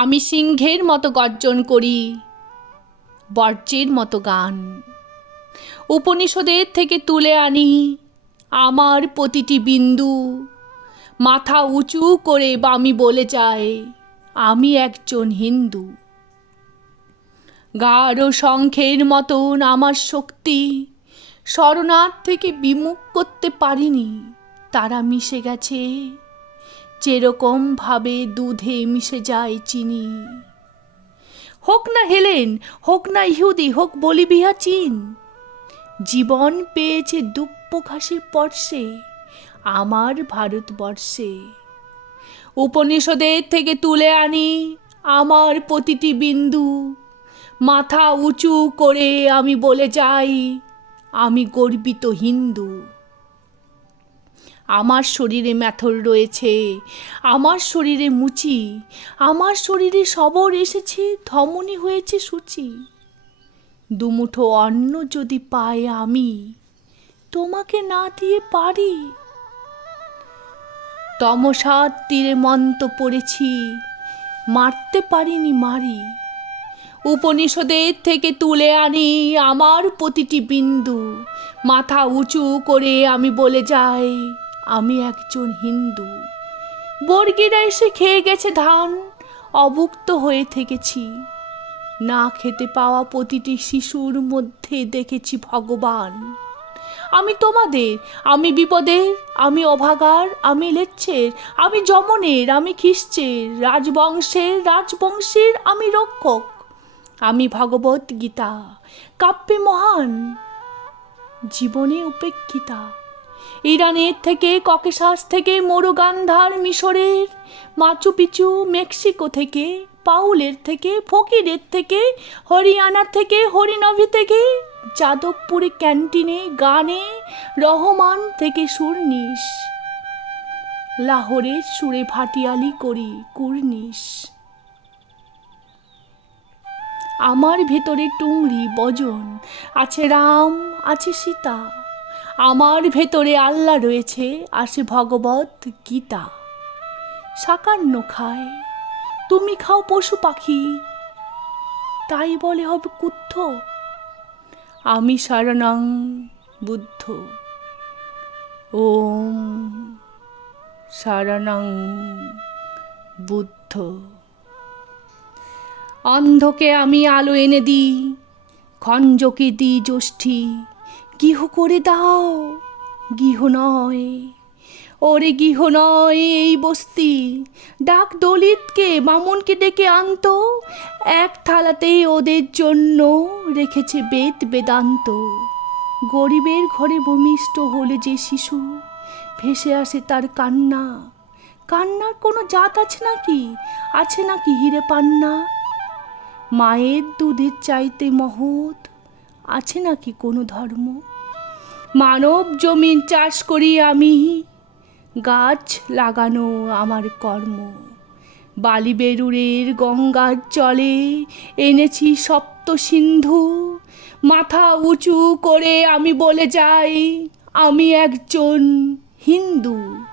আমি সিংহের মতো গর্জন করি, বর্জ্যের মতো গান। উপনিষদের থেকে তুলে আনি আমার প্রতিটি বিন্দু। মাথা উঁচু করে আমি বলে যাই আমি একজন হিন্দু। গাঢ় শঙ্খের মতন আমার শক্তি শরণার থেকে বিমুখ করতে পারিনি, তারা মিশে গেছে। যেরকমভাবে দুধে মিশে যায় চিনি। হোক না হেলেন, হোক না ইহুদি, হোক বলিভিয়া, চীন। জীবন পেয়েছে দুপ্প ঘাসের পর্শে, আমার ভারতবর্ষে। উপনিষদের থেকে তুলে আনি আমার প্রতিটি বিন্দু। মাথা উঁচু করে আমি বলে যাই, আমি গর্বিত হিন্দু। আমার শরীরে ম্যাথর রয়েছে, আমার শরীরে মুচি, আমার শরীরে সবর এসেছে, ধমনী হয়েছে সূচি। দুমুঠো অন্ন যদি পাই আমি, তোমাকে না দিয়ে পারি। তমসার তীরে মন্ত পড়েছি, মারতে পারিনি মারি। উপনিষদের থেকে তুলে আনি আমার প্রতিটি বিন্দু, মাথা উঁচু করে আমি বলে যাই আমি একজন হিন্দু। বর্গিরা এসে খেয়ে গেছে ধান। অভুক্ত হয়ে থেকেছি। না খেতে পাওয়া প্রতিটি শিশুর মধ্যে দেখেছি ভগবান। আমি তোমাদের, আমি বিপদের, আমি অভাগার, আমি লেচ্ছের, আমি যমনের, আমি খ্রিস্টের, রাজবংশের রাজবংশের, আমি রক্ষক। আমি ভগবত গীতা কাব্যে মহান, জীবনে উপেক্ষিতা। ইরানের থেকে, ককেশাস থেকে, মরুগান্ধার মিশরের মাচু পিচু মেক্সিকো থেকে, পাউলের থেকে, ফকিরের থেকে হরিয়ানা থেকে, হরিনভি থেকে যাদবপুরে ক্যান্টিনে গানে রহমান থেকে সুরনিশ লাহোরের সুরে ভাটিয়ালি করি কুর্নিশ আমার ভেতরে টুংরি বজন, আছে রাম, আছে সীতা আমার ভেতরে আল্লাহ রয়েছে, আসে ভগবত গীতা। সাকান্ন খায় তুমি খাও পশু পাখি। তাই বলে হবে কুত্থ আমি শরণং বুদ্ধ। ওম শরণং বুদ্ধ। অন্ধকে আমি আলো এনে দিই, খঞ্জকে দিই জ্যোষ্ঠী গৃহ করে দাও। গৃহ নয়। ওরে গৃহ নয়, এই বস্তি। ডাক দলিতকে মামুনকে ডেকে আনতো। এক থালাতেই ওদের জন্য রেখেছে বেদ বেদান্ত। গরিবের ঘরে ভূমিষ্ঠ হলে যে শিশু, ভেসে আসে তার কান্না। কান্নার কোনো জাত আছে নাকি? আছে নাকি হিরে পান্না? মায়ের দুধের চাইতে মহৎ আছে নাকি কোনো ধর্ম? মানব জমিন চাষ করি আমি, গাছ লাগানো আমার কর্ম। বালি বেরুরের গঙ্গার জলে এনেছি সপ্ত সিন্ধু। মাথা উঁচু করে আমি বলে যাই, আমি একজন হিন্দু।